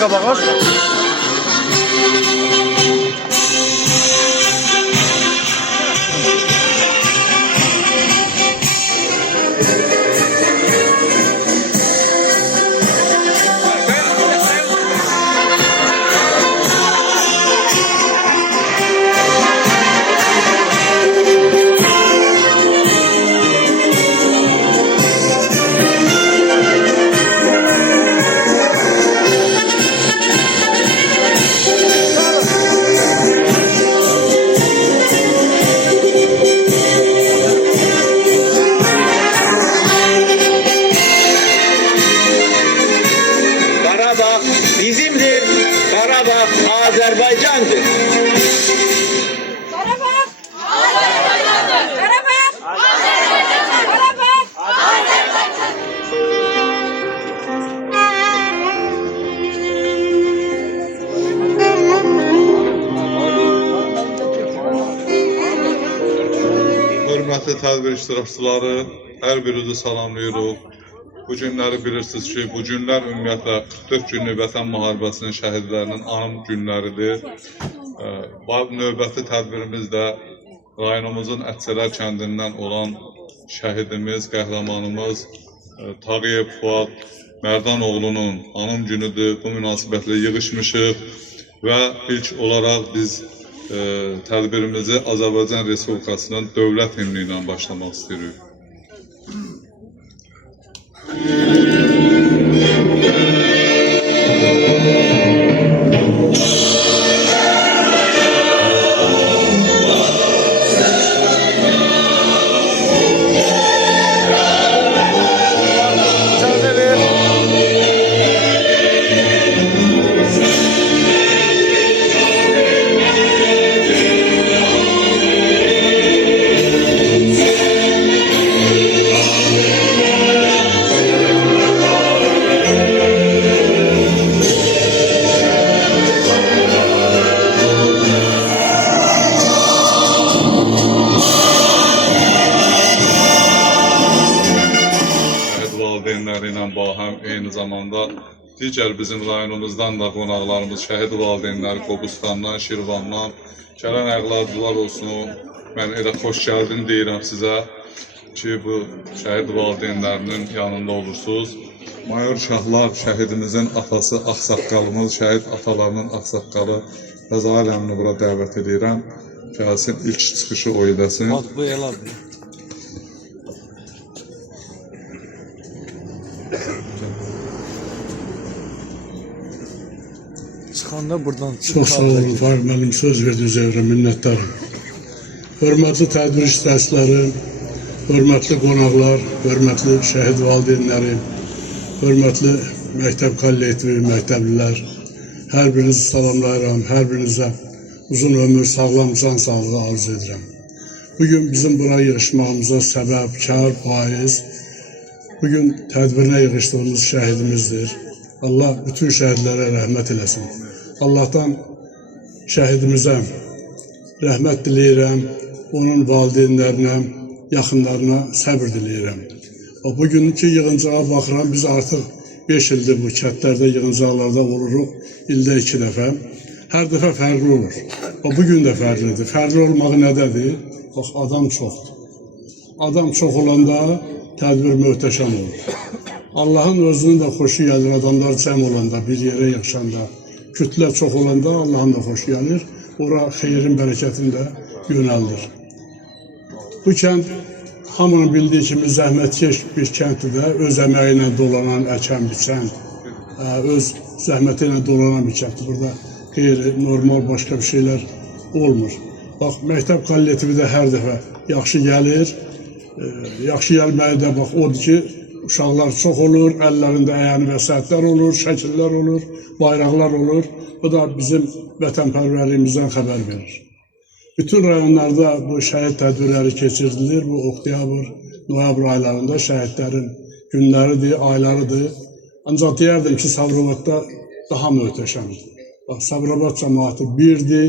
qabağa hoş. Karabağ bizimdir. Karabağ Azerbaycan'dır. Karabağ Azerbaycan'dır. Karabağ Azerbaycan'dır. Karabağ Azerbaycan'dır. Hörmətli tədbir iştirakçıları, hər birinizi salamlayırıq. Bu günləri bilirsiniz ki, bu günlər ümumiyyətlə 44 günlük Vətən müharibəsinin şəhidlərinin anım günləridir. Növbəti tədbirimiz də rayonumuzun Ətçələr kəndindən olan şəhidimiz, qəhrəmanımız Tağıyev Fuad Mərdanoğlunun anım günüdür. Bu münasibətlə yığışmışıq və ilk olaraq biz tədbirimizi Azərbaycan Respublikasının dövlət himni ilə başlamaq istəyirik. Valideynləri ilə bahəm eyni zamanda digər bizim rayonumuzdan da qonaqlarımız, şəhid valideynləri Qobustandan, Şirvandan gələn əqlacılar olsun. Mən elə xoş gəldin deyirəm sizə ki, bu şəhid valideynlərinin yanında olursunuz. Mayor Şahlar şəhidimizin atası, ağsaqqalımız, şəhid atalarının ağsaqqalı Rəzail əmini bura dəvət edirəm. Gəlsin, ilk çıxışı o edəsin. Bu elədir. Çıxanda buradan Çox sağ olun, Fahir müəllim, söz verdiyiniz üzrə minnətdarım. Hörmətli tədbir iştirakçıları, hörmətli qonaqlar, hörmətli şəhid valideynləri, hörmətli məktəb kollektivi, məktəblilər, hər birinizi salamlayıram, hər birinizə uzun ömür, sağlam can sağlığı arzu edirəm. Bugün bizim bura yığışmağımıza səbəb, kar, baiz, bugün tədbirinə yığışdığımız şəhidimizdir. Allah bütün şəhidlərə rəhmət eləsin. Allahdan şəhidimizə rəhmət diləyirəm, onun valideynlərinə, yaxınlarına səbir diləyirəm. Bugünkü yığıncağa baxıram, biz artıq 5 ildir bu kətlərdə, yığıncaqlarda oluruq, ildə 2 dəfə. Hər dəfə fərqli olur. Bugün də fərqlidir. Fərqli olmağı nədədir? Bax, adam çoxdur. Adam çox olanda tədbir möhtəşəm olur. Allahın özünün də xoşu gəlir, adamlar cəm olanda, bir yerə yığışanda, kütlə çox olanda Allahın da xoşu gəlir. Ora xeyrin, bərəkətin də yönəldir. Bu kənd hamının bildiyi kimi zəhmətkeş bir kənddir də, öz əməyi ilə dolanan, əkən, biçən, öz zəhməti ilə dolanan bir kənddir. Burada qeyri-normal başqa bir şeylər olmur. Bax, məktəb kollektivi də hər dəfə yaxşı gəlir. Yaxşı gəlməyi də bax, odur ki, uşaqlar çox olur, əllərində əyəni vəsətlər olur, şəkillər olur, bayraqlar olur. Bu da bizim vətənpərvərliyimizdən xəbər verir. Bütün rayonlarda bu şəhid tədbirləri keçirilir. Bu oktyabr, noyabr aylarında şəhidlərin günləridir, aylarıdır. Ancaq deyərdim ki, Sabirabadda daha möhtəşəmdir. Bax, Sabirabad cəmaatı birdir,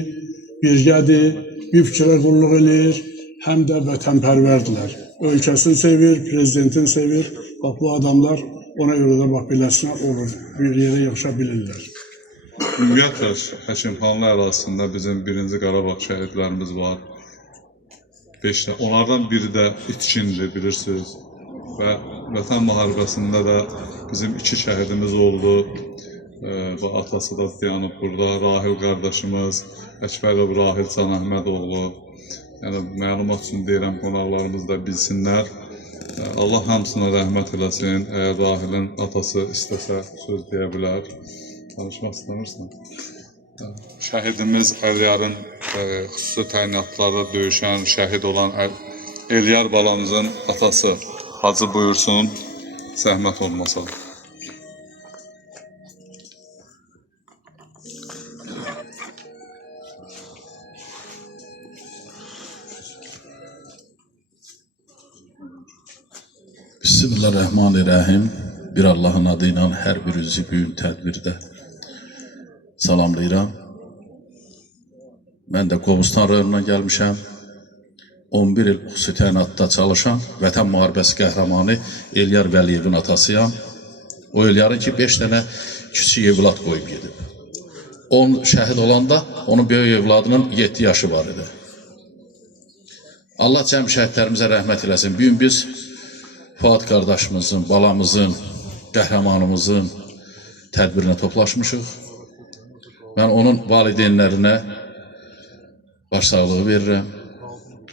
birgədir, bir fikrə qulluq edir, həm də vətənpərvərdirlər. Ölkəsini sevir, prezidentini sevir. Bax, bu adamlar ona görə də beləsinə olur, bir yerə yığışa bilirlər. ümumiyyətlə Həkimxanlı ərazisində bizim 1-ci Qarabağ şəhidlərimiz var. 5 də. Onlardan biri də itkindir, bilirsiniz. Və Vətən müharibəsində də bizim 2 şəhidimiz oldu. Və atası da dayanıb burada, Rahil qardaşımız, Əkbərov Rahil Can Əhmədoğlu. Yəni, məlumat üçün deyirəm, qonaqlarımız da bilsinlər. Allah hamısına rəhmət eləsin. Əgər Rahilin atası istəsə söz deyə bilər. Danışmaq istəmirsən. Şəhidimiz Əliyarın xüsusi təyinatlarda döyüşən, şəhid olan Eliyar balamızın atası Hacı buyursun, zəhmət olmasa. Bismillahirrahmanirrahim. Bir Allahın adıyla hər birinizi bu gün tədbirdə salamlayıram. Mən də Qobustan rayonundan gəlmişəm. 11 il xüsusi təyinatda çalışan Vətən müharibəsi qəhrəmanı Eliyar Vəliyevin atasıyam. O Eliyarın ki 5 dənə küçük evlad qoyub gedib. On şəhid olanda onun böyük evladının 7 yaşı var idi. Allah cəm şəhidlərimizə rəhmət eləsin. Bu gün biz Fuad qardaşımızın, balamızın, qəhrəmanımızın tədbirinə toplaşmışıq. Mən onun valideynlərinə başsağlığı verirəm.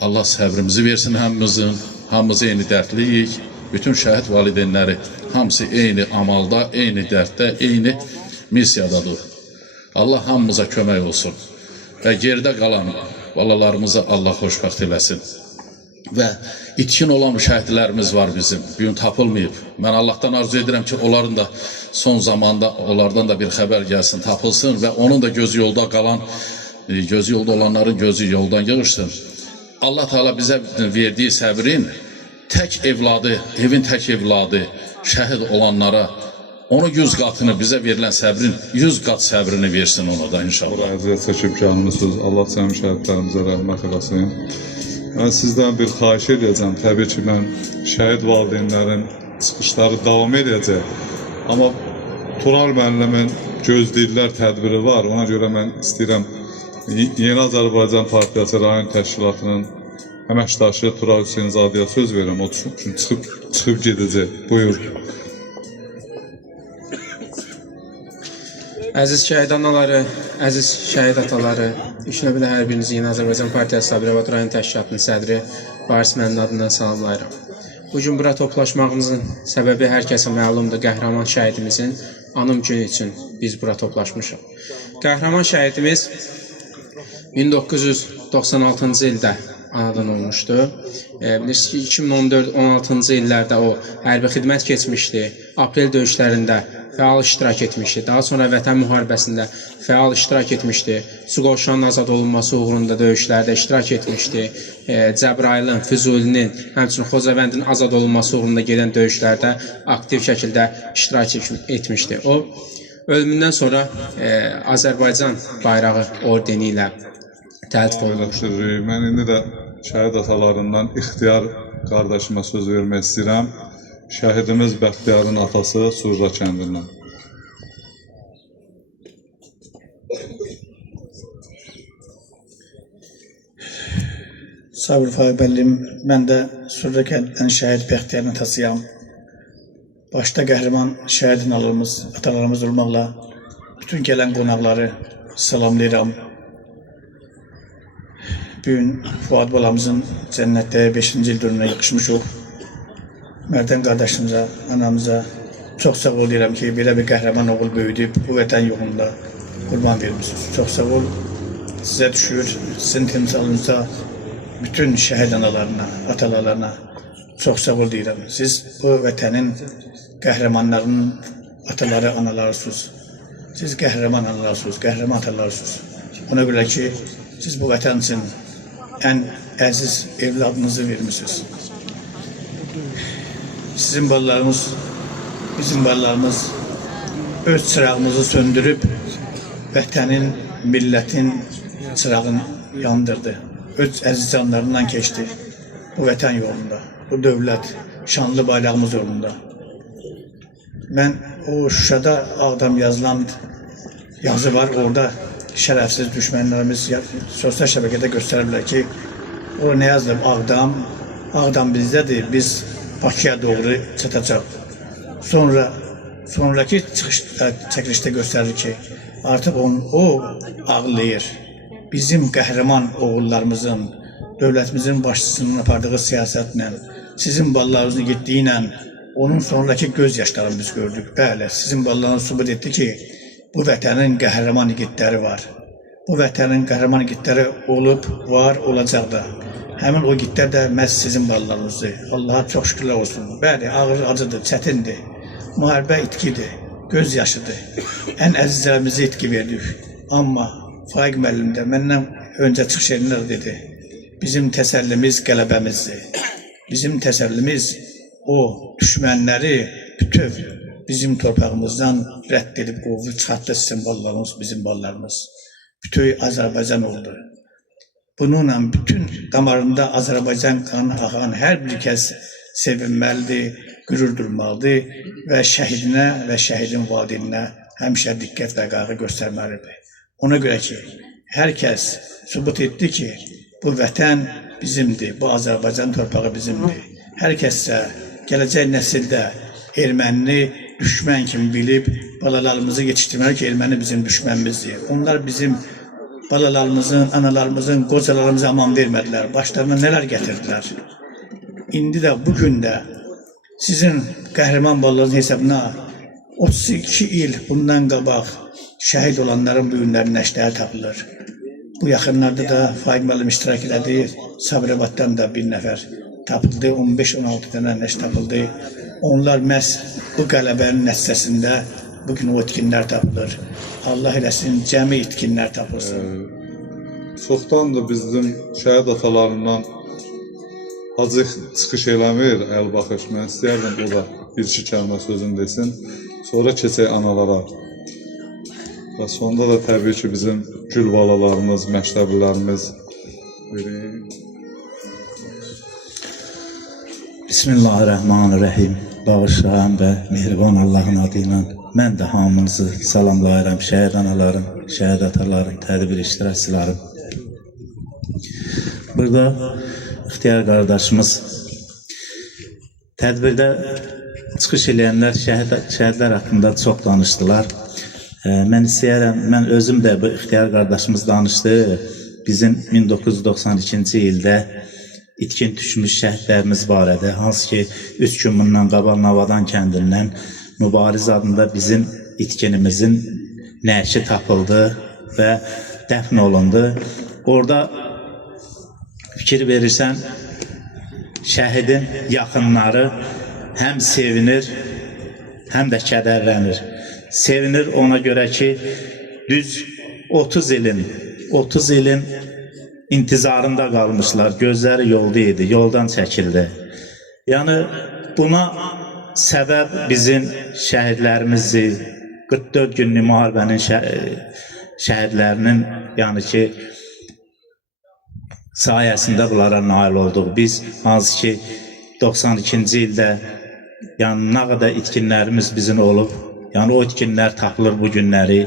Allah səbrimizi versin hamımızın, hamımız eyni dərdliyik. Bütün şəhid valideynləri hamısı eyni amalda, eyni dərddə, eyni missiyadadır. Allah hamımıza kömək olsun və geridə qalan balalarımıza Allah xoşbəxt eləsin. Və itkin olan şəhidlərimiz var bizim, bugün tapılmayıb. Mən Allahdan arzu edirəm ki, onların da son zamanda onlardan da bir xəbər gəlsin, tapılsın və onun da gözü yolda qalan, gözü yolda olanların gözü yoldan yığışsın. Allah Teala bizə verdiyi səbrin tək evladı, evin tək evladı şəhid olanlara onun 100 qatını, bizə verilən səbrin 100 qat səbrini versin ona da inşallah. Əziyyət çəkib gəlmişsiniz. Allah cəm şəhidlərimizə rəhmət eləsin. Mən sizdən bir xahiş edəcəm. Təbii ki, mən şəhid valideynlərin çıxışları davam edəcək. Amma Tural müəllimin gözləyirlər tədbiri var. Ona görə mən istəyirəm Yeni Azərbaycan Partiyası rayon təşkilatının əməkdaşı Tural Hüseynzadəyə söz verirəm. O üçün çıxıb gedəcək. Buyur. Əziz şəhid anaları, əziz şəhid ataları, ilk növbədə hər birinizi Yeni Azərbaycan Partiyası Sabirabad rayon təşkilatının sədri Baris mənim adından salamlayıram. Bugün bura toplaşmağımızın səbəbi hər kəsə məlumdur. Qəhrəman şəhidimizin anım günü üçün biz bura toplaşmışıq. Qəhrəman şəhidimiz 1996-cı ildə anadan olmuşdu. Bilirsiniz ki, 2014-16-cı illərdə o hərbi xidmət keçmişdi. Aprel döyüşlərində fəal iştirak etmişdi. Daha sonra Vətən müharibəsində fəal iştirak etmişdi. Suqovuşanın azad olunması uğrunda döyüşlərdə iştirak etmişdi. Cəbrailin, Füzulinin, həmçinin Xocavəndin azad olunması uğrunda gedən döyüşlərdə aktiv şəkildə iştirak etmişdi. O, ölümündən sonra Azərbaycan bayrağı ordeni ilə təltif olunmuşdur. Mən indi də şəhid atalarından İxtiyar qardaşıma söz vermək istəyirəm. Şəhidimiz Bəxtiyarın atası Surra kəndindən. Sabir Fahibəllim, mən də Surra kəndindən şəhid Bəxtiyarın atasıyam. Başda qəhrəman şəhid atalarımız olmaqla bütün gələn qonaqları salamlayıram. Bugün Fuad balamızın cənnətdə 5-ci il dönümünə yıxışmışıq. Mərdən qardaşımıza, anamıza çox sağ ol deyirəm ki, belə bir qəhrəman oğul böyüdüb, bu vətən yolunda qurban vermişsiniz. Çox sağ ol. Sizə düşür, sizin timsalınıza, bütün şəhid analarına, atalarına çox sağ ol deyirəm. Siz bu vətənin qəhrəmanlarının ataları, analarsınız. Siz qəhrəman analarsınız, qəhrəman atalarsınız. Ona görə ki, siz bu vətən üçün ən əziz evladınızı vermişsiniz. Sizin balalarımız, bizim balalarımız öz çırağımızı söndürüb vətənin, millətin çırağını yandırdı. Öz əziz canlarından keçdi bu vətən yolunda, bu dövlət, şanlı bayrağımız yolunda. Mən o Şuşada Ağdam yazı var. Orada şərəfsiz düşmənlərimiz sosial şəbəkədə göstəriblər ki, o nə yazılıb? Ağdam bizdədir, biz Bakıya doğru çatacaq. Sonraki çəkilişdə göstərir ki, artıq o ağlayır. Bizim qəhrəman oğullarımızın, dövlətimizin başçısının apardığı siyasətlə, sizin balalarınızın getdiyi ilə onun sonraki göz yaşlarını biz gördük. Bəli, sizin balalarınız sübut etdi ki, bu vətənin qəhrəman igidləri var. Bu vətənin qəhrəman igidləri olub, var, olacaq da. Həmin o igidlər də məhz sizin balalarınızdır. Allaha çox şükürlər olsun. Bəli, ağır, acıdır, çətindir. Müharibə itkidir, göz yaşıdır. Ən əzizlərimizi itki verdik. Amma Faiq müəllim də məndən öncə çıxış edənlər dedi. Bizim təsəllimiz qələbəmizdir. Bizim təsəllimiz o düşmənləri bütöv bizim torpağımızdan rədd edib qovub çıxartdı sizin balalarımız, bizim balalarımız. Bütöv Azərbaycan oldu. Bununla bütün damarında Azərbaycan qanı axan hər bir kəs sevinməlidir, qürur durmalıdır və şəhidinə və şəhidin valideyninə həmişə diqqət və qayğı göstərməlidir. Ona görə ki, hər kəs sübut etdi ki, bu vətən bizimdir, bu Azərbaycan torpağı bizimdir. Hər kəssə gələcək nəsildə ermənini düşmən kimi bilib, balalarımızı yetişdirməli ki, erməni bizim düşmənimizdir. Onlar bizim balalarımızın, analarımızın, qocalarımıza aman vermədilər, başlarına nələr gətirdilər. İndi də, bugün də sizin qəhrəman balalarınızın hesabına 32 il bundan qabaq şəhid olanların bu günlərin nəşləri tapılır. Bu yaxınlarda da Faiq müəllim iştirak elədi, Sabirabaddan da bir nəfər tapıldı, 15-16 dənə nəş tapıldı. Onlar məhz bu qələbənin nəticəsində bugün o itkinlər tapılır. Allah eləsin, cəmi itkinlər tapılsın. Çoxdandır bizim şəhid atalarından acı çıxış eləmir, əl baxış. Mən istəyərdim o da bir-iki kəlmə sözünü desin. Sonra keçək analara. Və sonda da təbii ki, bizim gül balalarımız, məktəblilərimiz. Bismillahirrahmanirrahim. Bağışlayan və mehriban Allahın adıyla mən də hamınızı salamlayıram. Şəhid anaların, şəhid ataların, tədbir iştirakçılarım. Burada İxtiyar qardaşımız tədbirdə çıxış eləyənlər şəhidlər haqqında çox danışdılar. Mən istəyərəm, mən özüm də bu İxtiyar qardaşımız danışdı. Bizim 1992-ci ildə itkin düşmüş şəhidlərimiz barədə, hansı ki 3 gün bundan qabaq Navadan kəndindən Mübariz adında bizim itkinimizin nəşi tapıldı və dəfn olundu. Orada fikir verirsən, şəhidin yaxınları həm sevinir, həm də kədərlənir. Sevinir ona görə ki, düz 30 ilin intizarında qalmışlar, gözləri yolda idi, yoldan çəkildi. Yəni, buna səbəb bizim şəhidlərimizdir, 44 günlük müharibənin şəhidlərinin, yəni ki, sayəsində bunlara nail olduq. Biz, hansı ki, 92-ci ildə, yəni, nə qədər itkinlərimiz bizim olub, yəni, o itkinlər tapılır bu günləri,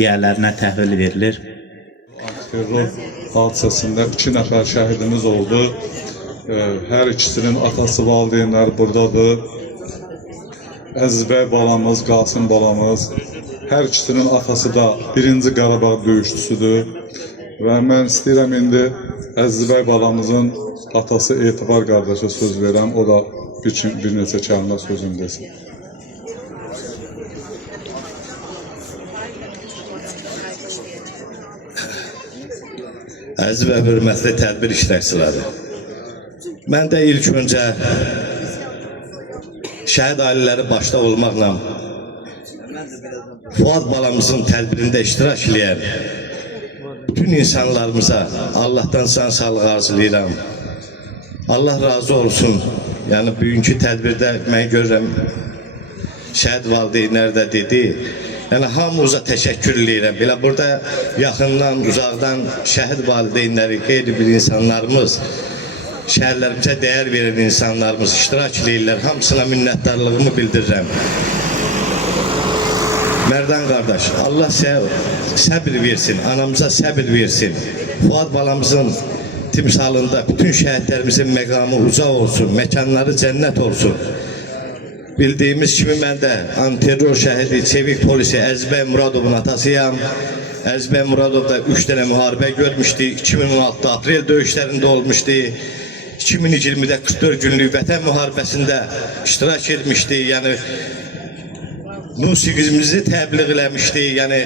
yiyələrinə təhvil verilir. Terror hadisəsində 2 nəfər şəhidimiz oldu. Hər ikisinin atası, valideynləri buradadır. Əziz bəy balamız, Qasım balamız. Hər ikisinin atası da 1-ci Qarabağ döyüşçüsüdür. Və mən istəyirəm indi Əziz bəy balamızın atası Etibar qardaşa söz verəm. O da bir neçə kəlmə sözünü desin. Əziz və hörmətli tədbir iştirakçıları, mən də ilk öncə şəhid ailələri başda olmaqla Fuad balamızın tədbirində iştirak edən bütün insanlarımıza Allahdan can sağlığı arzulayıram. Allah razı olsun. Yəni, bugünkü tədbirdə mən görürəm, şəhid valideynləri də dedi. Yəni, hamımıza təşəkkür edirəm. Belə burada yaxından, uzaqdan şəhid valideynləri, qeyri bir insanlarımız, şəhərlərimizə dəyər verən insanlarımız iştirak edirlər. Hamısına minnətdarlığımı bildirirəm. Merdan kardeş, Allah səbir versin, anamıza səbir versin. Fuad balamızın timsalında bütün şəhidlərimizin məqamı uca olsun, məkanları cənnət olsun. Bildiyimiz kimi mən də antiterror şəhidi, çevik polisi Əzbəy Muradovun atasıyam. Əzbəy Muradov da 3 dənə müharibə görmüşdü. 2016 aprel döyüşlərində olmuşdu. 2020-də 44 günlük vətən müharibəsində iştirak etmişdi. Yəni musiqimizi təbliğ eləmişdi. Yəni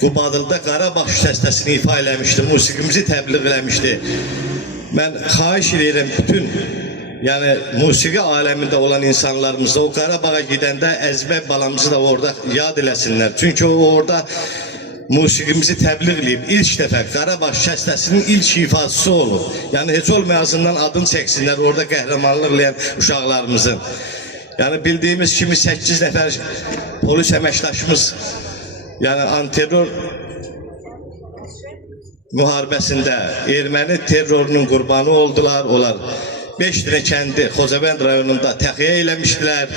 Qubadılda Qarabağ şəstəsini ifa eləmişdi. Musiqimizi təbliğ eləmişdi. Mən xahiş edirəm bütün musiqi aləmində olan insanlarımızda o Qarabağa gedəndə Əzbəy balamızı da orada yad eləsinlər. Çünki o orada musiqimizi təbliğ eləyib. İlk dəfə Qarabağ şəstəsinin ilk ifadəsi olub. Yəni heç olmayasından adını çəksinlər orada qəhrəmanlıq eləyən uşaqlarımızın. Yəni bildiyimiz kimi 8 nəfər polis əməkdaşımız antiterror müharibəsində erməni terrorunun qurbanı oldular. Onlar 5 dənə kəndi Xocavənd rayonunda təxliyə eləmişdilər.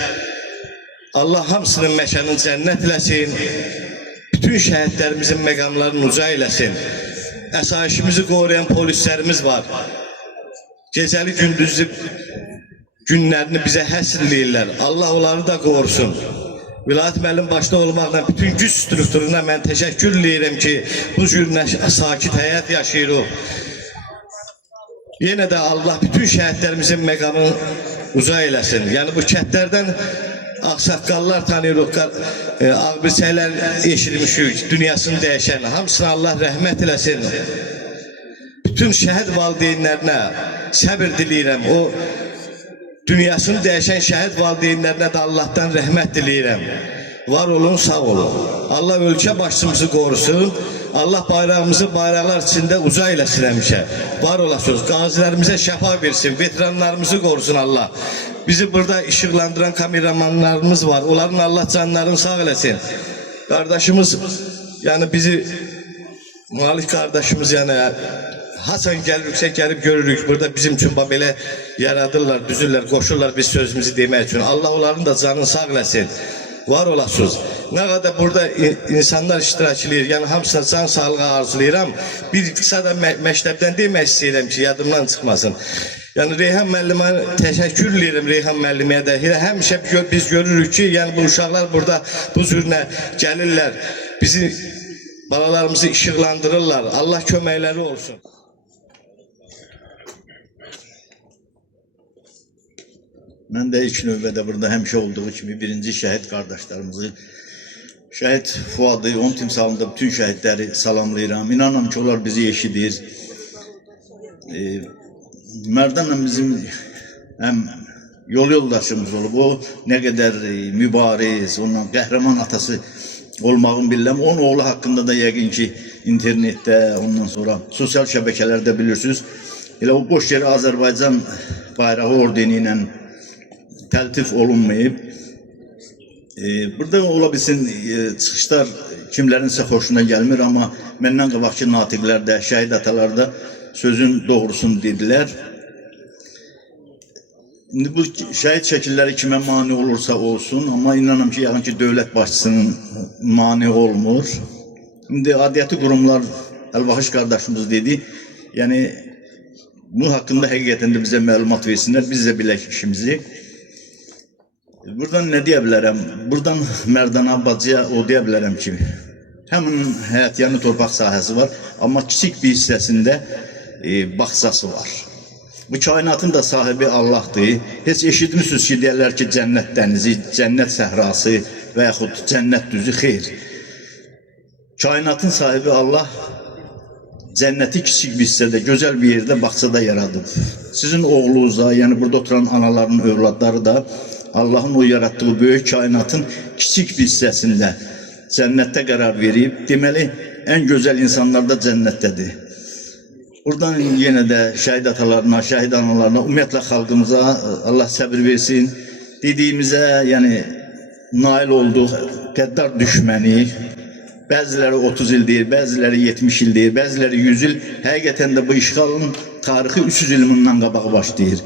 Allah hamısının məkanını cənnət eləsin. Bütün şəhidlərimizin məqamlarını uca eləsin. Əsayişimizi qoruyan polislərimiz var. Gecəli gündüzlü günlərini bizə həsr eləyirlər. Allah onları da qorusun. Vilayət müəllim başda olmaqla bütün güc strukturuna mən təşəkkür edirəm ki, bu cür sakit həyat yaşayırıq. Yenə də Allah bütün şəhidlərimizin məqamını uca eləsin. Yəni bu kəndlərdən ağsaqqallar tanıyırıq, ağbirçəklər eşitmişik, dünyasını dəyişən. Hamısına Allah rəhmət eləsin. Bütün şəhid valideynlərinə səbir diləyirəm. O dünyasını dəyişən şəhid valideynlərinə də Allahdan rəhmət diləyirəm. Var olun, sağ olun. Allah ölkə başçımızı qorusun. Allah bayrağımızı bayraqlar içində uca eləsin həmişə. Var olasınız. Qazilərimizə şəfa versin. Veteranlarımızı qorusun Allah. Bizi burada işıqlandıran kameramanlarımız var. Onların Allah canlarını sağ eləsin. Qardaşımız, bizi Malik qardaşımız Hasan gəliriksə gəlib görürük. Burada bizim üçün belə yaradırlar, düzürlər, qoşurlar biz sözümüzü demək üçün. Allah onların da canını sağ eləsin. Var olasınız. Nə qədər burada insanlar iştirak edir, hamısına can sağlığı arzulayıram. Bir qısa da məktəbdən demək istəyirəm ki, yadımdan çıxmasın. Reyhan müəllimə təşəkkür edirəm, Reyhan müəlliməyə də. Həmişə biz görürük ki, bu uşaqlar burada bu cürlə gəlirlər, bizi, balalarımızı işıqlandırırlar. Allah köməkləri olsun. Mən də ilk növbədə burada həmişə olduğu kimi birinci şəhid qardaşlarımızı, şəhid Fuadı, onun timsalında bütün şəhidləri salamlayıram. İnanam ki, onlar bizi eşidir. Mərdanla bizim həm yol yoldaşımız olub. O nə qədər mübariz, ondan qəhrəman atası olmağını bilirəm. Onun oğlu haqqında da yəqin ki, internetdə, ondan sonra sosial şəbəkələrdə bilirsiniz. Elə o boş yeri Azərbaycan bayrağı ordeni ilə təltif olunmayıb. Burada ola bilsin çıxışlar kimlərinsə xoşuna gəlmir, amma məndən qabaqki natiqlər də, şəhid atalar da sözün doğrusunu dedilər. İndi bu şəhid şəkilləri kimə mani olursa olsun, amma inanam ki, yəqin ki, dövlət başçısının mani olmur. İndi adiyyəti qurumlar, Əlbaxış qardaşımız dedi, bu haqqında həqiqətən də bizə məlumat versinlər, biz də bilək işimizi. Buradan nə deyə bilərəm? Buradan Mərdana, Bacıya o deyə bilərəm ki, həmin həyat torpaq sahəsi var, amma kiçik bir hissəsində bağçası var. Bu kainatın da sahibi Allahdır. Heç eşitmişsiniz ki, deyərlər ki, cənnət dənizi, cənnət səhrası və yaxud cənnət düzü, xeyr. Kainatın sahibi Allah cənnəti kiçik bir hissədə, gözəl bir yerdə, bağçada yaradıb. Sizin oğlunuza, burada oturan anaların övladları da Allahın o yaratdığı böyük kainatın kiçik bir hissəsində cənnətdə qərar verib. Deməli, ən gözəl insanlar da cənnətdədir. Buradan yenə də şəhid atalarına, şəhid analarına, ümumiyyətlə xalqımıza Allah səbir versin. Dediyimizə, nail olduq, qəddar düşməni, bəziləri 30 il deyir, bəziləri 70 il deyir, bəziləri 100 il. Həqiqətən də bu işğalın tarixi 300 il bundan qabağı başlayır.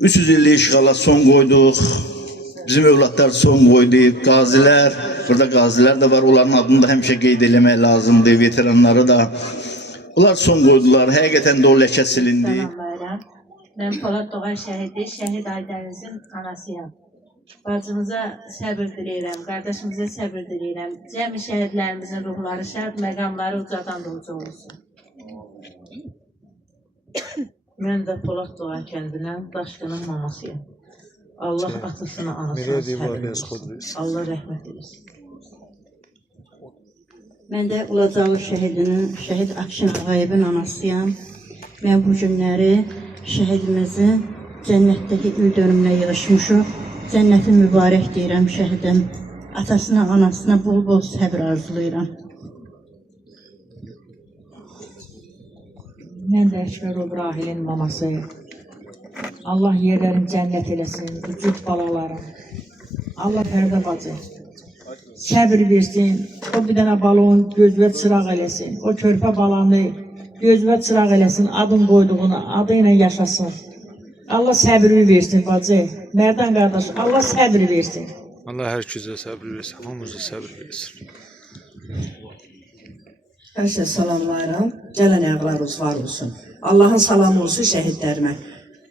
300 illik işğala son qoyduq. Bizim övladlar son qoydu. Qazilər, burada qazilər də var. Onların adını da həmişə qeyd eləmək lazımdır. Veteranları da. Onlar son qoydular. Həqiqətən də o ləkə silindi. Mən Polad Doğay şəhidi, şəhid Aydənizin anasıyam. Bacımıza səbir diləyirəm, qardaşımıza səbir diləyirəm. Cəmi şəhidlərimizin ruhları şad, məqamları ucadan da uca olsun. Mən də Polad Doğay kəndindən Daşqının mamasıyam. Allah atasına, anasına səbir versin. Allah rəhmət edilsin. Mən də Ulacalı şəhidinin, şəhid Akşin Ağayevin anasıyam. Mən bu günləri şəhidimizi cənnətdəki il dönümünə yığışmışıq. Cənnəti mübarək deyirəm şəhidim. Atasına, anasına bol-bol səbir arzulayıram. Mən də Əşvər İbrahilin mamasıyım. Allah yerlərini cənnət eləsin, vücud balalarım. Allah Fərdə bacı səbir versin, o bir dənə balon gözvə çıraq eləsin, o körpə balanı gözvə çıraq eləsin, adın qoyduğunu, adı ilə yaşasın. Allah səbri versin bacı, Mərdan qardaş, Allah səbri versin. Allah hər kəsə səbir versin, hamımıza səbir versin. Hər şey salamlayıram, gələn ayaqlarınız var olsun. Allahın salamı olsun şəhidlərimə.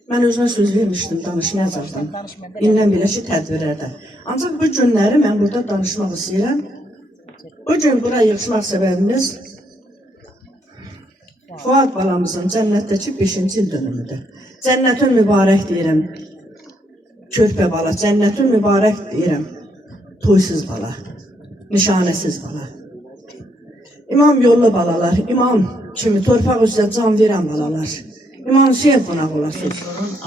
Mən özümə söz vermişdim, danışmayacaqdım. İndən belə ki, tədbirlərdə. Ancaq bu günləri mən burada danışmaq istəyirəm. Bu gün bura yığışmaq səbəbimiz Fuad balamızın cənnətdəki 5-ci il dönümüdür. Cənnətin mübarək deyirəm, körpə bala, cənnətin mübarək deyirəm, toysuz bala, nişanəsiz bala. İmam yollu balalar, imam kimi torpaq üzrə can verən balalar. İmam Hüseyin qonaq olasınız.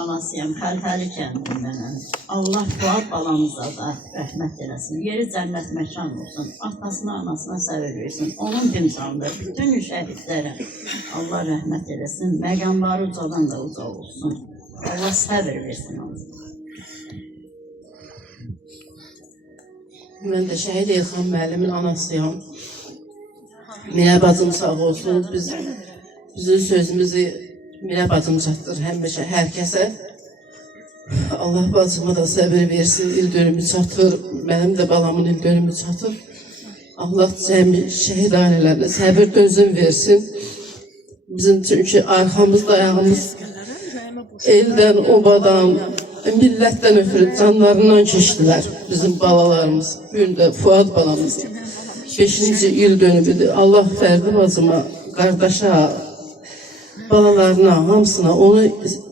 Anasıyam, Xəlfəli kəndindənəm. Allah Fuad balamıza da rəhmət eləsin. Yeri cənnət məkan olsun. Atasına, anasına səbir versin. Onun timsalında bütün şəhidlərə Allah rəhmət eləsin. Məqamları ucadan da uca olsun. Allah səbir versin. Mən də şəhid Elxan müəllimin anasıyam. Minə bacım sağ olsun. Bizim sözümüzü Minə bacım çatdır həmişə hər kəsə. Allah bacıma da səbir versin, il dönümü çatır. Mənim də balamın il dönümü çatır. Allah cəmi şəhid ailələrinə səbir dözüm versin. Bizim çünki arxamızda ayağımız eldən, obadan, millətdən ötürü canlarından keçdilər bizim balalarımız. Bugün də Fuad balamız 5-ci il dönümüdür. Allah Fərdi bacıma, qardaşa, balalarına, hamısına, onu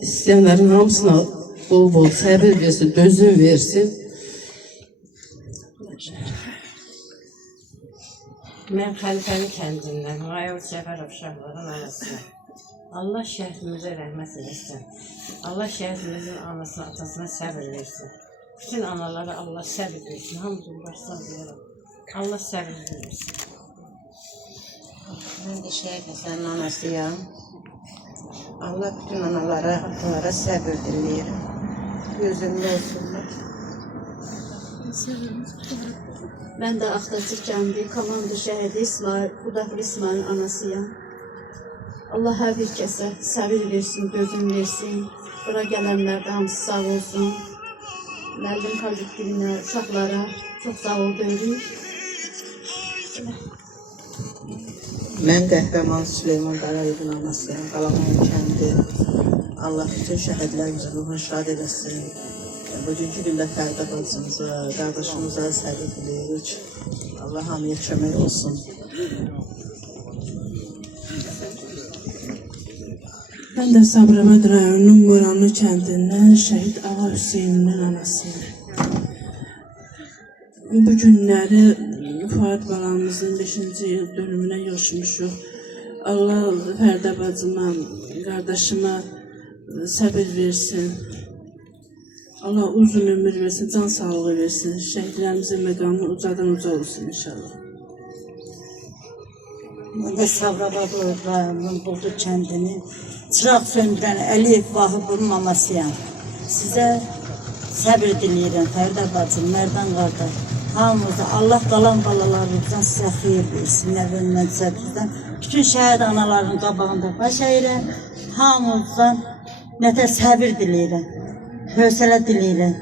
istəyənlərin hamısına bol-bol səbir versin, dözüm versin. Mən Xəlfəli kəndindən, Mayor Cəfərov uşaqların anasına. Allah şəhidimizə rəhmət eləsin. Allah şəhidimizin anasına, atasına səbir versin. Bütün analara Allah səbir versin. Hamımızın başına deyirəm. Allah səbir versin. Mən də şəhid Həsənin anasıyam. Allah bütün analara, atalara səbir diləyirəm. Gözümdə olsunlar. Mən də Axtaçı kəndi, komanda şəhidi İsmail, Xudafir İsmailin anasıyam. Allah hər bir kəsə səbir versin, dözüm versin. Bura gələnlərdə hamısı sağ olsun. Müəllim kollektivinə, uşaqlara çox sağ ol deyirik. Mən Qəhrəman Süleyman Qarayevin anasıyam, Qalaman kəndi. Allah bütün şəhidlərimizin ruhunu şad eləsin. Bugünkü gündə Fərdə bacımıza, qardaşımıza səbir diləyirik. Allah hamıya kömək olsun. Mən də Sabirabad rayonunun Moranlı kəndindən şəhid Ağa Hüseynin anasıyam. Bu günləri Fuad balamızın 5-ci il dönümünə yığışmışıq. Allah Fərdə bacıma, qardaşıma səbir versin. Allah uzun ömür versin, can sağlığı versin. Şəhidlərimizin məqamı ucadan uca olsun inşallah. Mən də Sabirabad rayonunun Buldu kəndini çıraq söndürən Əliyev Vahibin mamasıyam. Sizə səbir diləyirəm Fərdə bacım, Mərdan qardaş. Hamımıza Allah qalan balalarımızdan sizə xeyir versin, nəvəndən, səbirdən. Bütün şəhid anaların qabağında baş əyirəm. Hamımızdan nətə səbir diləyirəm, hövsələ diləyirəm.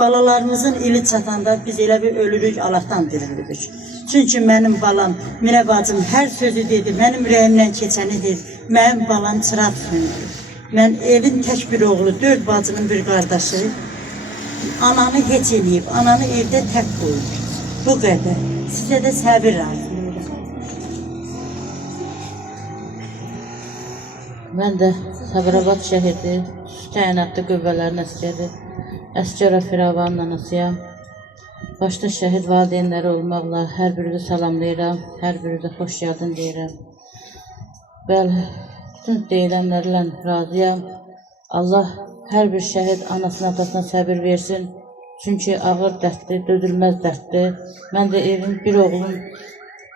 balalarımızın ili çatanda biz elə bir ölürük, Allahdan dirilirik. Çünki mənim balam, Minə bacım hər sözü dedi, mənim ürəyimdən keçəni dedi, mənim balam çıraq söndü. Mən evin tək bir oğlu, 4 bacımın bir qardaşı, ananı heç eləyib, ananı evdə tək qoyub. Bu qədər. Sizə də səbir arzulayıram. Mən də Sabirabad şəhidi, təyinatlı qüvvələrin əsgəri, Əsgərə Firavanın anasıyam. Başda şəhid valideynləri olmaqla hər birini salamlayıram, hər birinizə xoş gəldin deyirəm. Bəli, bütün deyilənlərlə razıyam. Allah hər bir şəhid anasına, atasına səbir versin. Çünki ağır dərdli, dözülməz dərdli. Mən də evin bir oğlum,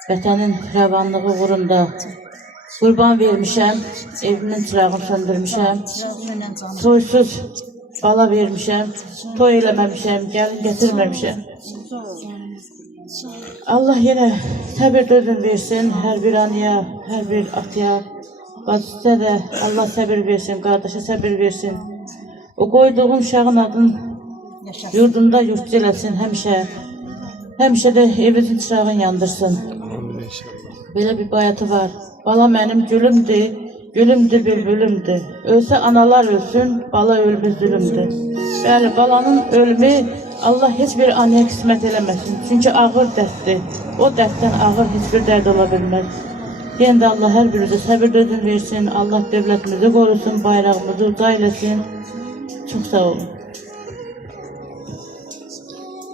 vətənin rəvanlığı uğrunda qurban vermişəm, evimin çırağını söndürmüşəm, soysuz bala vermişəm, toy eləməmişəm, gəlin gətirməmişəm. Allah yenə səbir dözüm versin, hər bir anıya, hər bir ataya, bacısı da Allah səbir versin, qardaşa səbir versin. O qoyduğum uşağın adını yurdunda yurtcu eləsin həmişə. Həmişə də evinizin çırağını yandırsın. Belə bir bayatı var. Bala mənim gülümdür, gülümdür, bülbülümdür. Ölsə analar ölsün, bala ölmüş zülümdür. Bəli, balanın ölümü Allah heç bir anaya qismət eləməsin. Çünki ağır dərddir. O dərddən ağır heç bir dərd ola bilməz. Yenə də Allah hər birinizə səbir dözüm versin. Allah dövlətimizi qorusun, bayrağımızı uca eləsin. Çox sağ olun.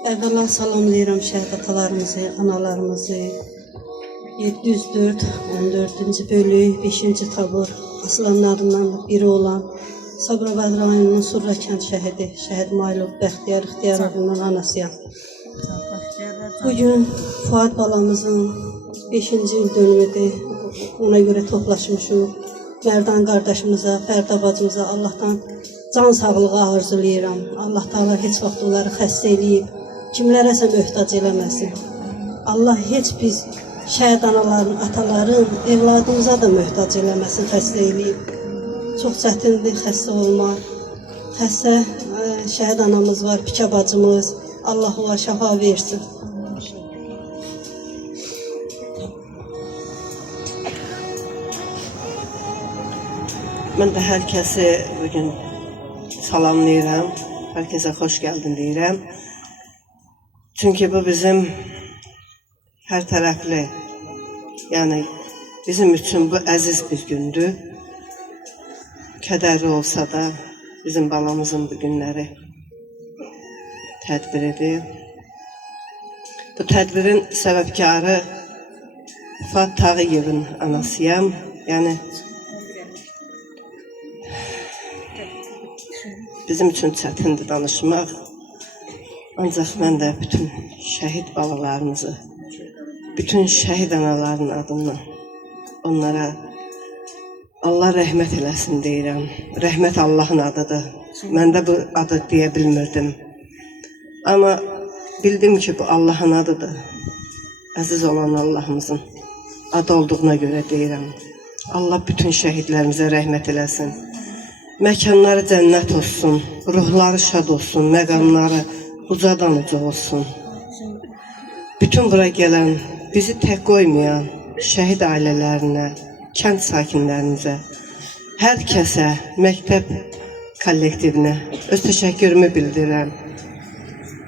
Əvvəla salamlayıram şəhid atalarımızı, analarımızı. 704, 14-cü bölük, 5-ci tabur aslanlarından biri olan Sabirabad rayonunun Surra kənd şəhidi, şəhid Maylov Bəxtiyar İxtiyaroğlu'nun anasıyam. Bugün Fuad balamızın 5-ci il dönümüdür. Ona görə toplaşmışıq. Mərdan qardaşımıza, Fərda bacımıza Allahdan can sağlığı arzulayıram. Allah Taala heç vaxt onları xəstə eləyib, kimlərəsə möhtac eləməsin. Allah heç biz şəhid anaların, ataların, evladımıza da möhtac eləməsin, xəstə eləyib. Çox çətindir xəstə olmaq. Xəstə şəhid anamız var, Pikə bacımız. Allah ona şəfa versin. Mən də hər kəsi bugün salamlayıram. Hər kəsə xoş gəldin deyirəm. Çünki bu bizim hər tərəfli, yəni bizim üçün bu əziz bir gündür. Kədərli olsa da bizim balamızın bu günləri tədbiridir. Bu tədbirin səbəbkarı Fuad Tağıyevin anasıyam. Yəni bizim üçün çətindir danışmaq. Ancaq mən də bütün şəhid balalarımızı, bütün şəhid anaların adından onlara Allah rəhmət eləsin deyirəm. Rəhmət Allahın adıdır. Mən də bu adı deyə bilmirdim. Amma bildim ki, bu Allahın adıdır. Əziz olan Allahımızın adı olduğuna görə deyirəm. Allah bütün şəhidlərimizə rəhmət eləsin. Məkanları cənnət olsun, ruhları şad olsun, məqamları ucadan uca olsun. Bütün bura gələn, bizi tək qoymayan şəhid ailələrinə, kənd sakinlərimizə, hər kəsə, məktəb kollektivinə öz təşəkkürümü bildirirəm.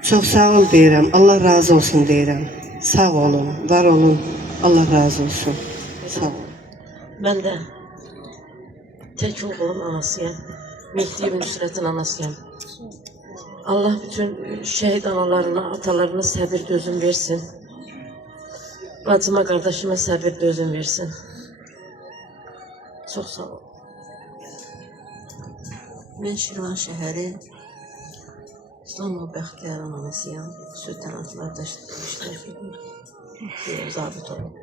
Çox sağ ol deyirəm, Allah razı olsun deyirəm. Sağ olun, var olun, Allah razı olsun. Sağ olun. Mən də tək oğlum anasıyam, Mehdiyev Nüsrətin anasıyam. Allah bütün şəhid analarına, atalarına səbir dözüm versin. Bacıma, qardaşıma səbir dözüm versin. Çox sağ ol. Mən Şirvan şəhəri İslamov Bəxtiyarın anasıyam. Süd tənatlarda iştirak edir. Zabit olun.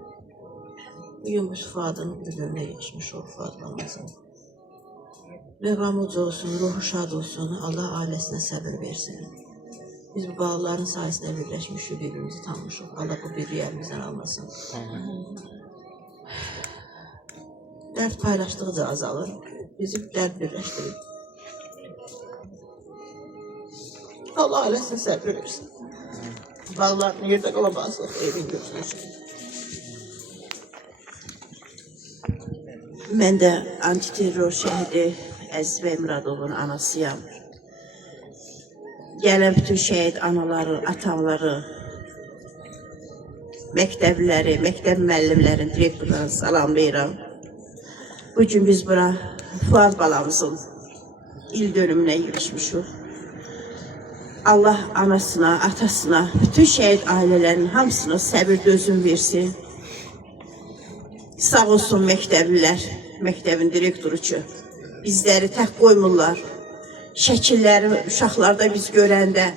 Bugün biz Fuadın bugününə yaşmışıq, Fuad balamızın. Məqamı uca olsun, ruhu şad olsun, Allah ailəsinə səbir versin. Biz bu balaların sayəsində birləşmişik, birbirimizi tanımışıq. Allah bu birliyi əlimizdən almasın. Dərd paylaşdıqca azalır, bizi dərd birləşdirir. Allah ailəsinə səbir versin. Bağların yerdə qalamazsın, evin götürürsün. Mən də antiterror şəhidi Əziz bəy Muradovun anasıyam. Gələn bütün şəhid anaları, ataları, məktəbləri, məktəb müəllimlərin, direktorlarını salamlayıram. Bugün biz bura Fuad balamızın il dönümünə yığışmışıq. Allah anasına, atasına, bütün şəhid ailələrinin hamısına səbir dözüm versin. Sağ olsun məktəblilər, məktəbin direktoru ki, bizləri tək qoymurlar. Şəkilləri uşaqlarda biz görəndə,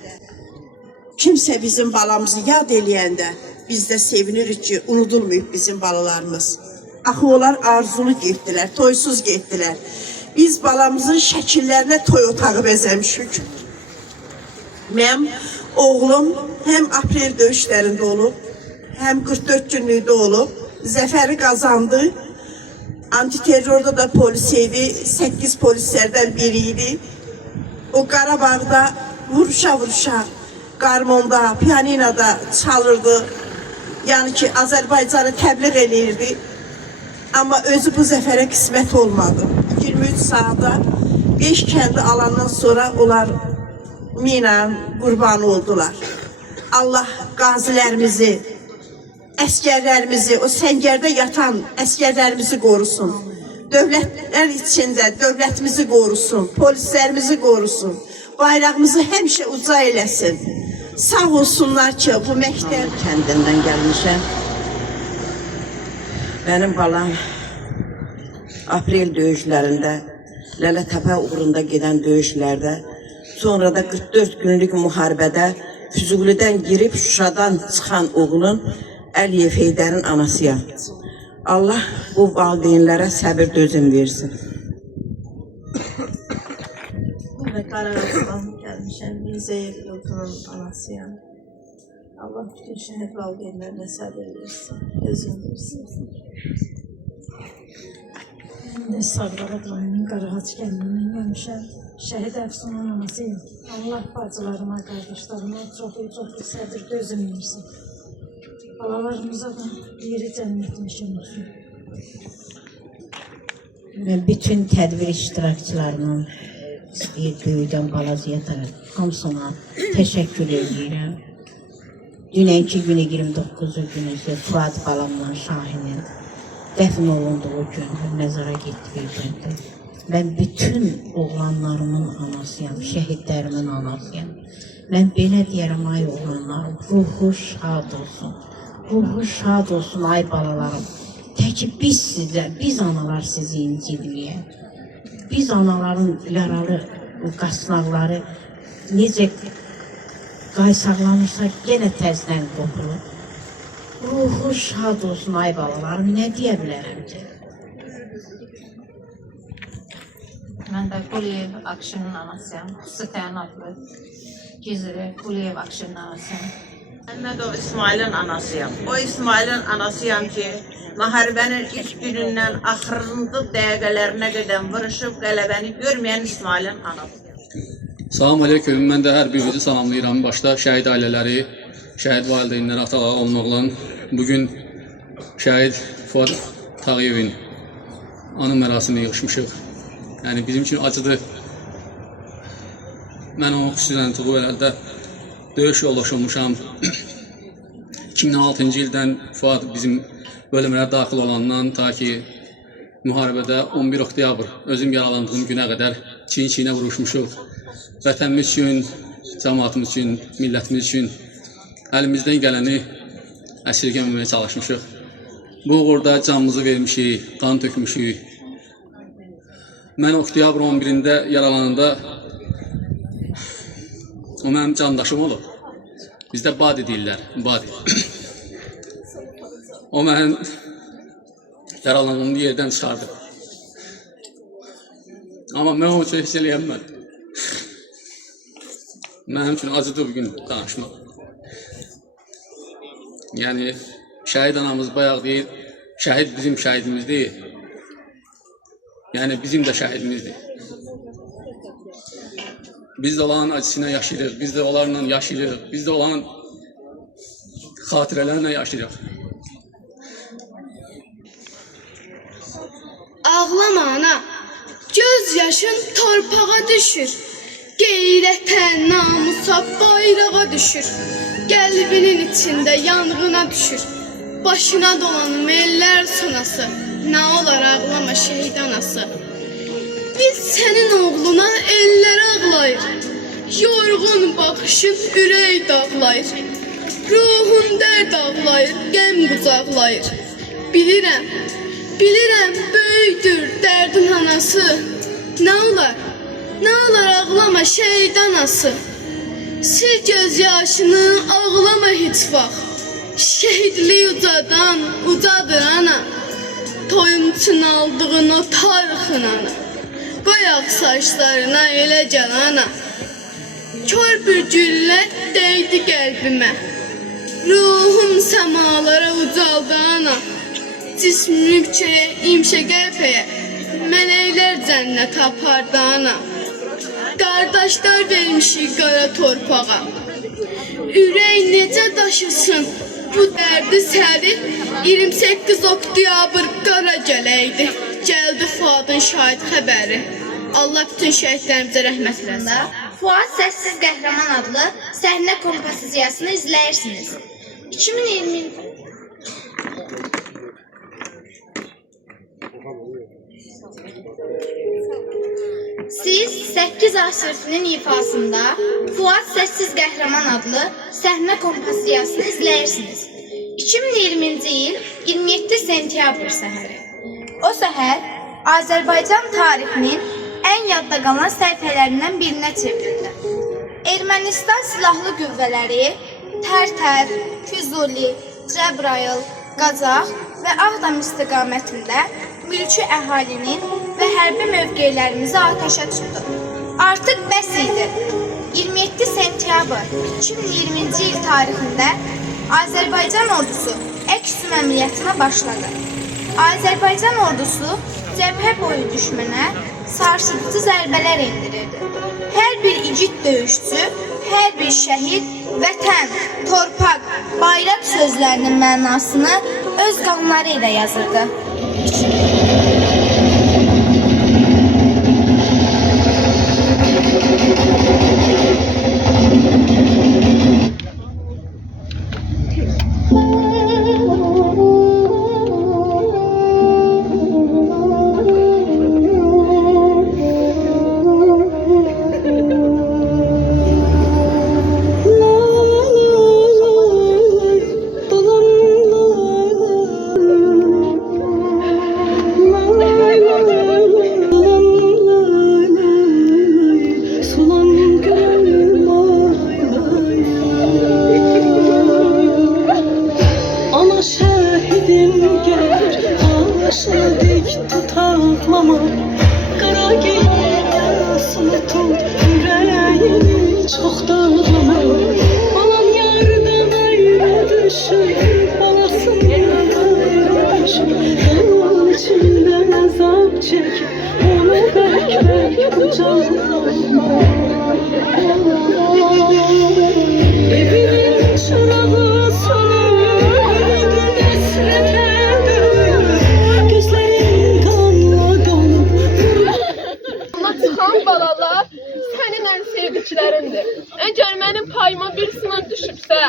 kimsə bizim balamızı yad eləyəndə, biz də sevinirik ki, unudulmayıb bizim balalarımız. Axı onlar arzulu getdilər, toysuz getdilər. Biz balamızın şəkillərinə toy otağı bəzəmişik. Mənim oğlum həm aprel döyüşlərində olub, həm 44 günlükdə olub, zəfəri qazandı. Antiterrorda da polis idi, 8 polislərdən biri idi. O Qarabağda vuruşa-vuruşa, qarmonda, piyaninada çalırdı. Yəni ki, Azərbaycanı təbliğ eləyirdi. Amma özü bu zəfərə qismət olmadı. 23 saata 5 kəndi alandan sonra onlar mina qurbanı oldular. Allah qazilərimizi, əskərlərimizi, o səngərdə yatan əskərlərimizi qorusun. Dövlətlər içində dövlətimizi qorusun, polislərimizi qorusun. Bayrağımızı həmişə uca eləsin. Sağ olsunlar ki, bu məktəb kəndindən gəlmişəm. Mənim balam aprel döyüşlərində, Lələtəpə uğrunda gedən döyüşlərdə, sonra da 44 günlük müharibədə Füzulidən girib Şuşadan çıxan oğlun Əliyev Heydərin anasıyam. Allah bu valideynlərə səbir dözüm versin. Mən Qarabağdan gəlmişəm, Mirzəyev Yoltunun anasıyam. Allah bütün şəhid valideynlərinə səbir versin, dözüm versin. Mən Sağdağat rayonunun Qarağac kəndindən gəlmişəm. Şəhid Əfsunun anasıyam. Allah bacılarıma, qardaşlarıma çox səbir dözüm versin. Balalarımıza da yeri cənnətmişim olsun. Mən bütün tədbir iştirakçılarının böyüdən balacıya hamısına təşəkkür edirəm. Dünənki günü 29-cu günü Fuad balamla Şahinin dəfn olunduğu gün məzara getdiyi gündür. Mən bütün oğlanlarımın anasıyam, şəhidlərimin anasıyam. Mən belə deyərəm, ay oğlanlarım, ruhu şad olsun. Ruhu şad olsun, ay balalarım. Təki biz analar sizi incidməyək. Biz anaların yaralı qasnaqları necə qaysaqlanırsa, yenə təzdən qopulur. Ruhu şad olsun, ay balalarım, nə deyə bilərəm ki? Mən də Quliyev Akşinin anasıyam, xüsusi təyinatlı Gizri Quliyev Akşinin anasıyam. Mən də o İsmailin anasıyam. O İsmailin anasıyam ki, müharibənin ilk günündən axırıncı dəqiqələrinə qədər vuruşub qələbəni görməyən İsmailin anasıyam. Salam aleyküm, mən də hər birinizi salamlayıram. Başda şəhid ailələri, şəhid valideynləri, atalar olmaqla bugün şəhid Fuad Tağıyevin anı mərasimini yığışmışıq. Yəni bizim üçün acıdır. Mən onu xüsusən Tuğu Vələddə döyüş yoldaşı olmuşam. 2006-cı ildən Fuad bizim bölümlərə daxil olandan ta ki müharibədə 11 oktyabr özüm yaralandığım günə qədər çiyin-çiyinə vuruşmuşuq. Vətənimiz üçün, cəmaatımız üçün, millətimiz üçün əlimizdən gələni əsirgəməməyə çalışmışıq. Bu uğurda canımızı vermişik, qan tökmüşük. Mən oktyabr 11-də yaralananda o mənim candaşım olub. Bizdə Badi deyirlər, Badi. O mənim yaralandığım yerdən çıxardı. Amma mən onu heç eləyəmədim. Mənim üçün acıdır bugün danışmaq. Yəni, şəhid anamız bayaq deyir, şəhid bizim şəhidimizdir. Yəni, bizim də şəhidimizdir. Biz də onların acısıyla yaşayırıq, biz də onlarla yaşayırıq, biz də onların xatirələrlə yaşayırıq. Ağlama ana, göz yaşın torpağa düşür. Qeyrətə, namusa, bayrağa düşür. Qəlbinin içində yanğına düşür. Başına dolanım ellər sonası. Nə olar ağlama şəhid anası. Biz sənin oğluna ellər ağlayır. Yorğun baxışın ürək dağlayır. Ruhun dərd ağlayır, qəm qucaqlayır. Bilirəm, bilirəm böyükdür dərdin anası. Nə olar ağlama şəhid anası. Sil göz yaşını, ağlama heç vaxt. Şəhidlik ucadır ana. Toyun üçün aldığın o tarixin ana. Qoyaq saçlarına elə gəl ana. Kör bir güllə dəydi qəlbimə. Ruhum səmalara ucaldı ana. Cismim köyə, imşə qəlpəyə. Mələklər cənnət apardı ana. Qardaşlar vermişik qara torpağa. Ürək necə daşısın bu dərdi səri. 28 oktyabr qara gələydi. Gəldi Fuadın şahid xəbəri. Allah bütün şəhidlərimizə rəhmət eləsin. Fuad Səssiz Qəhrəman adlı səhnə kompozisiyasını izləyirsiniz. 2020 Siz 8 asırfinin ifasında Fuad Səssiz Qəhrəman adlı səhnə kompozisiyasını izləyirsiniz. 2020-ci il 27 sentyabr səhəri. O səhər Azərbaycan tarixinin ən yadda qalan səhifələrindən birinə çevrildi. Ermənistan silahlı qüvvələri Tərtər, Füzuli, Cəbrayıl, Qazax və Ağdam istiqamətində mülki əhalinin və hərbi mövqelərimizi atəşə tutdu. Artıq bəs idi. 27 sentyabr 2020-ci il tarixində Azərbaycan ordusu əks-ü əməliyyatına başladı. Azərbaycan ordusu cəbhə boyu düşmənə sarsıdıcı zərbələr endirirdi. Hər bir igid döyüşçü, hər bir şəhid, vətən, torpaq, bayraq sözlərinin mənasını öz qanları ilə yazırdı. Əgər mənim payıma bir sınır düşübsə,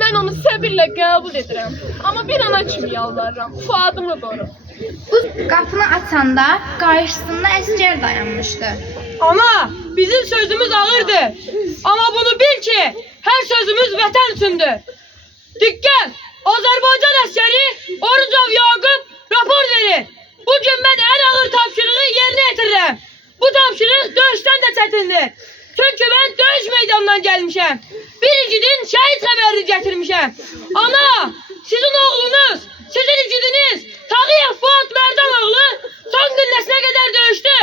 mən onu səbirlə qəbul edirəm. Amma bir ana kimi yalvarıram, Fuadımı qoru. Bu qapını açanda qarşısında əsgər dayanmışdı. Ana, bizim sözümüz ağırdır. Amma bunu bil ki, hər sözümüz vətən üçündür. Diqqət! Azərbaycan əskəri Orucov Yaqub rapor verir. Bugün mən ən ağır tapşırığı yerinə yetirirəm. Bu tapşırıq döyüşdən də çətindir. Çünki mən döyüş meydanından gəlmişəm. Bir igidin şəhid xəbərini gətirmişəm. Ana, sizin oğlunuz, sizin igidiniz Tağıyev Fuad Mərdanoğlu son günləsinə qədər döyüşdü.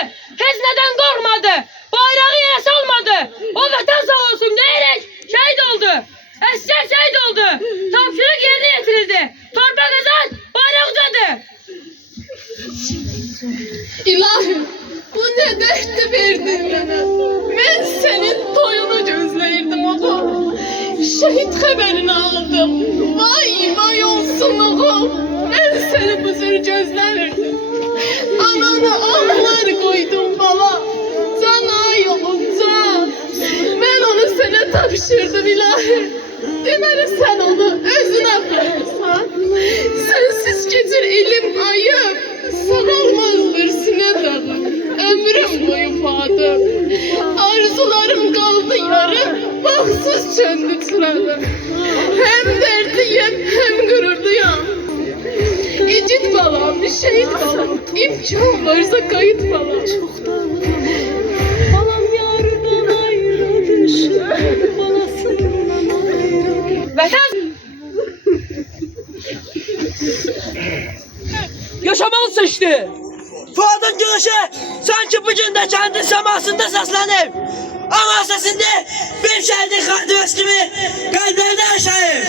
Heç nədən qorxmadı. Bayrağı yerə salmadı. O vətən sağ olsun deyərək şəhid oldu. Əsgər şəhid oldu. Tapşırıq yerinə yetirildi. Torpaq azad, bayraq ucadı. İlahim, bu ne dert verdin bana. Ben senin şehit haberini aldım. Vay olsun oğlum. Ben seni bu tür gözlemirdim. Anana ağlar koydum bala. Cana yolunca. Ben onu sana tapşırdım ilahi. Deməli sen onu özüne bırakırsan. Sensiz getir ilim ayıp. Sağalmazdır sine dağım. Ömrüm boyu Fuadım. Arzularım kaldı yarım. Baksız çöndü çırağım. Hem dertliyim hem gururluyum. İcit balam, şehit balam. İmkan varsa kayıt balam. Balam yardan ayrı düşür. Balasından ayrı. Vətən yaşamalı seçti. Fuadın gülüşü sanki bugün de kendi semasında seslenir. Ama sesinde bir şehrin kadivesi gibi kalplerinde yaşayır.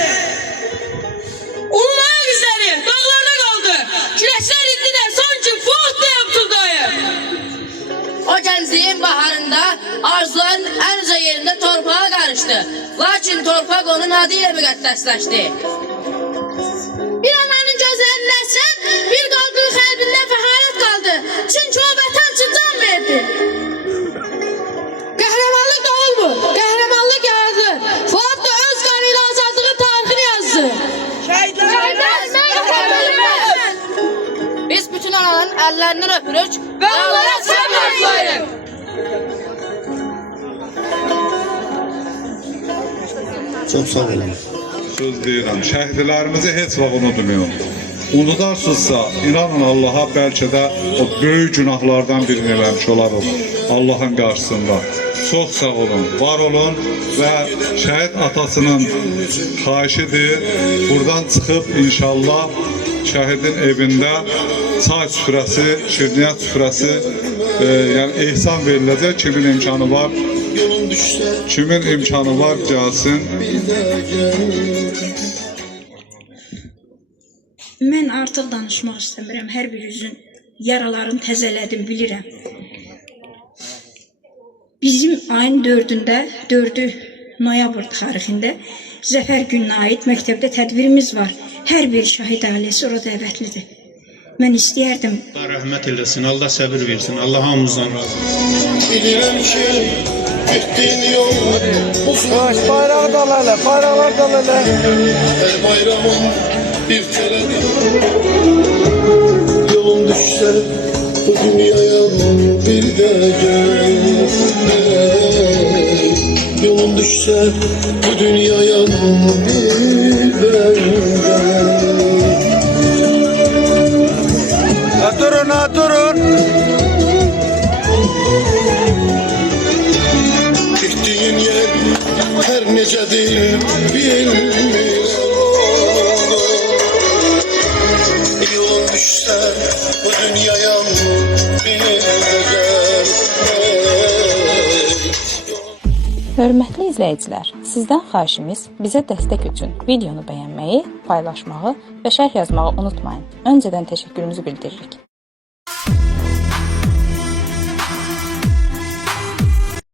Uluma yüzleri dağlarda kaldı. Küreçler indiler sanki Fuat da yaptırdayı. O gençliğin baharında arzuların en uca yerinde torpağa karıştı. Lakin torpak onun adıyla müqəddəsləşdi. Bir ananın gözlerinde sen, bir kalbin kalbinde feharet kaldı. Çünkü o vatan için can verdi. Kahramanlık da oldu, kahramanlık yaratılır. Fuat da öz kanıyla azadlığın tarihini yazdı. Biz bütün ananın ellerinden öpürük ve onlara sabır arzulayırıq. Çok sağ olun. Söz deyirəm, şəhidlərimizi heç vaxt unutmayın. Unudarsınızsa, inanın Allaha bəlkə də o böyük günahlardan birini eləmiş olarıq Allahın qarşısında. Çox sağ olun, var olun və şəhid atasının xahişidir. Buradan çıxıb inşallah şəhidin evində çay süfrəsi, şirniyyat süfrəsi, yəni ehsan veriləcək. Kimin imkanı var gəlsin. Mən artıq danışmaq istəmirəm. Hər birinizin yaralarını təzələdim, bilirəm. Bizim ayın 4-ü noyabr tarixində Zəfər gününə aid məktəbdə tədbirimiz var. Hər bir şahid ailəsi orada dəvətlidir. Mən istəyərdim. Allah rəhmət eləsin, Allah səbir versin, Allah hamımızdan razı olsun. Bilirəm ki, getdin yol uzun. Bayrağı da alalım, bayraklar da alalım. Her bayramın bir keledir. Yolun düşse bu dünyaya bir de gel. Yolun düşse bu dünyaya bir de gel. Durun. Gittiğin yer her necedir bilmiyorum. Yolun düşse bu dünyaya bir de gel. Hörmətli izləyicilər, sizdən xahişimiz bizə dəstək üçün videonu bəyənməyi, paylaşmağı və şərh yazmağı unutmayın. Öncədən təşəkkürümüzü bildiririk.